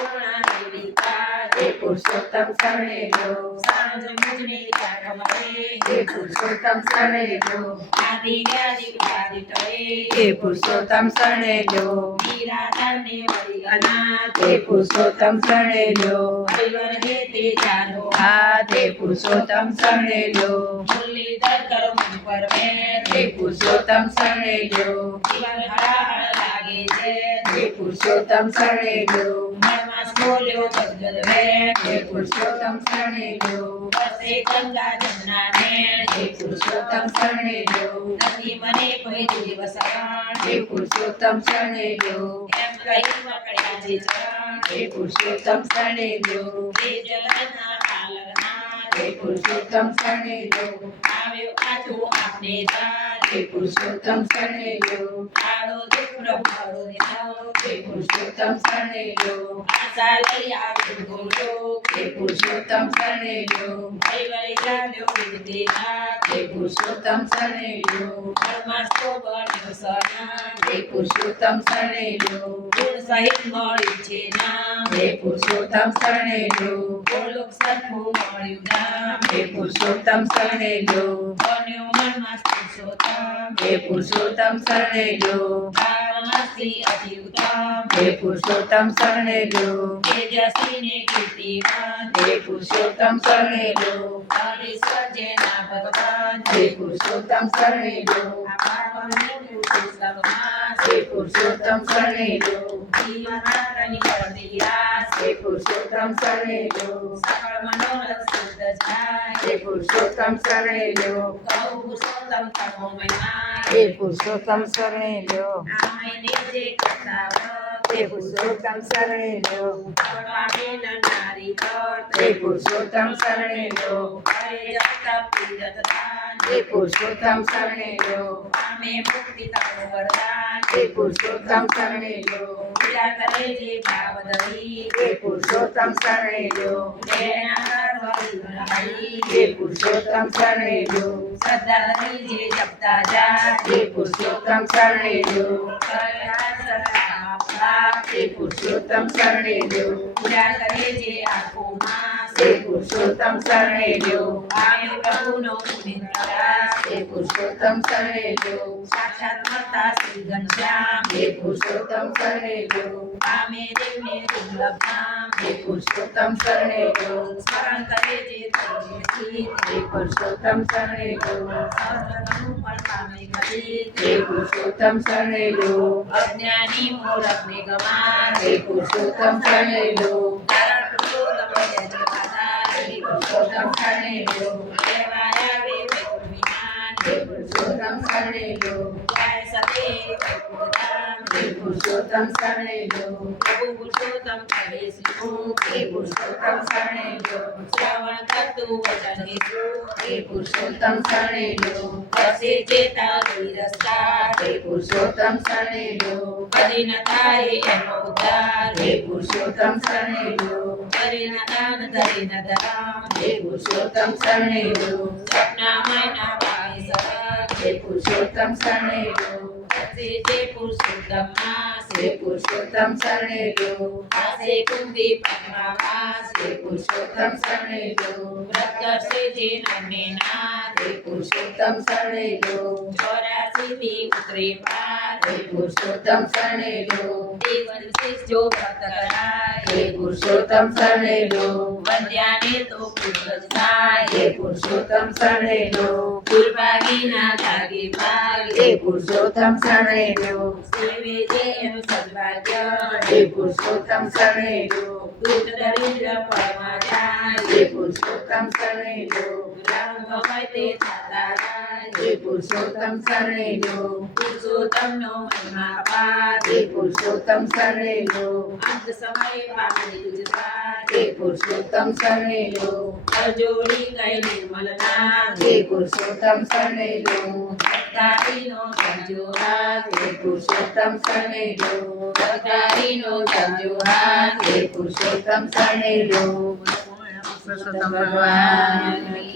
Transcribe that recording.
પૂર્ણ દેવિકા હે પુરુષોત્તમ શરણે લો સાંજ મુજને ત્યાગ મળે હે પુરુષોત્તમ શરણે લો આદિ વ્યાધિ વ્યાધિ ટળે હે પુરુષોત્તમ શરણે લો નિરાધારને વળી અનાથ હે પુરુષોત્તમ શરણે લો હરિવર હે તે જાનો હાથ હે પુરુષોત્તમ શરણે લો મુરલીધર કરો મુજ પર મેર હે પુરુષોત્તમ શરણે લો જીવન હળહળ લાગે છે હે પુરુષોત્તમ શરણે લો મનમાં સ્ફોર્યો ગદગદ વેણ હે પુરુષોત્તમ શરણે લો વસે ગંગા જમના નેણ હે પુરુષોત્તમ શરણે લો નથી મને કોઈ દિવસ હે પુરુષોત્તમ શરણે લો એમ કહી પકડ્યા જે ચરણ હે પુરુષોત્તમ શરણે લો તે જગતના પાલકના હે પુરુષોત્તમ શરણે લો આવ્યો આજો આપને દાન હે પુરુષોત્તમ શરણે લો આડો દુઃખ પ્રભાવો નિભાવો હે પુરુષોત્તમ શરણે લો આશા લઈ આવ્યો બોલો હે પુરુષોત્તમ શરણે લો હરિવરે જામ્યો વિદ્યા હે પુરુષોત્તમ શરણે લો ઘરમાં સો બન્યો સના હે પુરુષોત્તમ શરણે લો ગુણ સહિત મળ્યું છે નામ હે પુરુષોત્તમ શરણે લો ગોલોક સરખું મળ્યું ધામ હે પુરુષોત્તમ શરણે લો બન્યો મનમાં પુરુષોત્તમ હે પુરુષોત્તમ શરણે લો બારમાસી અતિ ઉત્તમ હે પુરુષોત્તમ શરણે લો તેજસ્વી ને કીર્તિવાન હે પુરુષોત્તમ શરણે લો હરીશ્વર જેના ભગવાન હે પુરુષોત્તમ શરણે લો હે પુરુષોત્તમ શરણે લો હે પુરુષોત્તમ શરણે લો હે પુરુષોત્તમ શરણે લો હે પુરુષોત્તમ શરણે લો હે પુરુષોત્તમ શરણે લો હે પુરુષોત્તમ શરણે લો હે પુરુષોત્તમ શરણે લો હે પુરુષોત્તમ શરણે લો હે પુરુષોત્તમ શરણે લો હે પુરુષોત્તમ શરણે લો જપતા જા હે પુરુષોત્તમ શરણે લો હે પુરુષોત્તમ શરણે લો પૂજા કરે જે આંખોમાં હે પુરુષોત્તમ શરણે લો આવ્યો પ્રભુનો પુનિત પ્રકાશ હે પુરુષોત્તમ શરણે લો સાક્ષાત મળતા શ્રી ઘનશ્યામ હે પુરુષોત્તમ શરણે લો પામે દેવને દુર્લભ ધામ હે પુરુષોત્તમ શરણે લો સ્મરણ કરે જે તૈયથી હે પુરુષોત્તમ શરણે લો સહસ્રનું પણ પામે ગતિ હે પુરુષોત્તમ શરણે લો અજ્ઞાની મૂરખને ગમાન હે પુરુષોત્તમ શરણે લો કારણ પુરુષોત્તમ જગદાધાર હે પુરુષોત્તમ શરણે લો કહેવાય આવે વૈકુંઠ વિમાન હે પુરુષોત્તમ શરણે લો જાય સતે વૈકુંઠધામ હે પુરુષોત્તમ શરણે લો પ્રભુ પુરુષોત્તમ કહે શિવું હે પુરુષોત્તમ શરણે લો શ્રવણ કરતું વચન હેતું હે પુરુષોત્તમ શરણે લો વસે ચેતા લઈ રસ્તા હે પુરુષોત્તમ શરણે લો કદી ન થાય એનો ઉદ્ધાર હે પુરુષોત્તમ શરણે લો કરે ન દાન ધરે ન ધરામ હે પુરુષોત્તમ શરણે લો સપનામય ના પામે સરળ હે પુરુષોત્તમ શરણે લો વસે જે પુરુષોત્તમ નાસ હે પુરુષોત્તમ શરણે લો આસે કુંભી પરમાવાસ હે પુરુષોત્તમ શરણે લો વ્રત કરશે જે નમે નાથ હે પુરુષોત્તમ શરણે લો 84 થી ઉતરે પાર હે પુરુષોત્તમ શરણે લો દેવન શીશ જો વ્રત કરાય હે પુરુષોત્તમ શરણે લો વંદ્યાને તો પૂર્વજ થાય હે પુરુષોત્તમ શરણે લો દુર્ભાગી ના લાગે ભાગ હે પુરુષોત્તમ શરણે લો સેવે જે એનું સદભાગ્ય હે પુરુષોત્તમ શરણે લો દુઃખ દરિદ્ર પડમાં જાય હે પુરુષોત્તમ શરણે લો રામ ભવાય તે થતા જાય હે પુરુષોત્તમ શરણે લો પુરુષોત્તમનો મહિમા અપાર હે પુરુષોત્તમ શરણે લો અંત સમય પામે તુજપાર હે પુરુષોત્તમ શરણે લો અજોડી કઈ નિર્મલ નામ હે પુરુષોત્તમ શરણે લો સત્તારીનો સંજો હાથ હે પુરુષોત્તમ શરણે લો સત્તારીનો સંજો હાથ હે પુરુષોત્તમ શરણે લો પુરુષોત્તમ ભગવાન કી